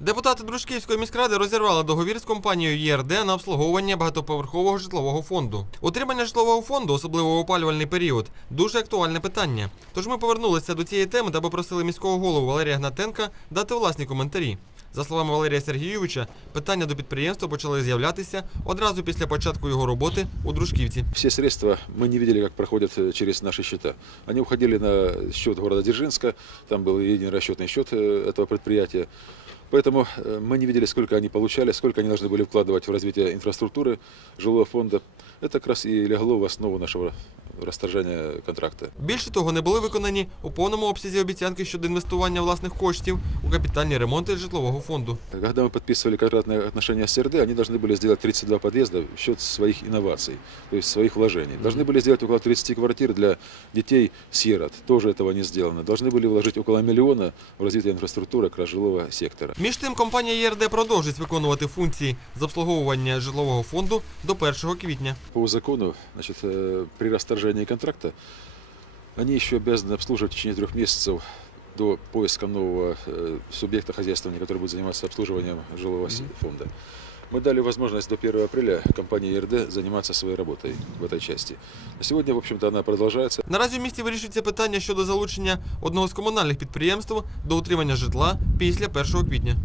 Депутати Дружківської міськради розірвали договір з компанією ЄРД на обслуговування багатоповерхового житлового фонду. Утримання житлового фонду, особливо в опалювальний період, дуже актуальне питання. Тож ми повернулися до цієї теми та попросили міського голову Валерія Гнатенка дати власні коментарі. За словами Валерія Сергійовича, питання до підприємства почали з'являтися одразу після початку його роботи у Дружківці. Все средства мы не видели, как проходят э, через наши счета. Они уходили на счет города Дзержинска, там был единый расчетный счет э, этого предприятия. Поэтому э, мы не видели, сколько они получали, сколько они должны были вкладывать в развитие инфраструктуры жилого фонда. Это как раз и легло в основу нашего расторжения контракта. Більше того, не були виконані у повному обсязі обіцянки щодо інвестування власних коштів у капітальні ремонти житлового фонду. Когда мы подписывали контрактные отношения с РД, они должны были сделать 32 подъезда в счет своих инноваций, то есть своих вложений. Должны были сделать около 30 квартир для детей-сирот. Тоже этого не сделано. Должны были вложить около миллиона в развитие инфраструктуры как раз жилого сектора. Між тим, компанія ЄРД продовжить виконувати функції з обслуговування житлового фонду до 1 квітня. По закону, значит, э, при расторжении контракта они еще обязаны обслуживать в течение трех месяцев до поиска нового э, субъекта хозяйствования, который будет заниматься обслуживанием жилого с- фонда. Мы дали возможность до 1 апреля компании ЕРД заниматься своей работой в этой части. На сегодня, в общем-то, она продолжается. Наразі в місті вирішується питання щодо залучення одного з комунальних підприємств до утримання житла після 1 квітня.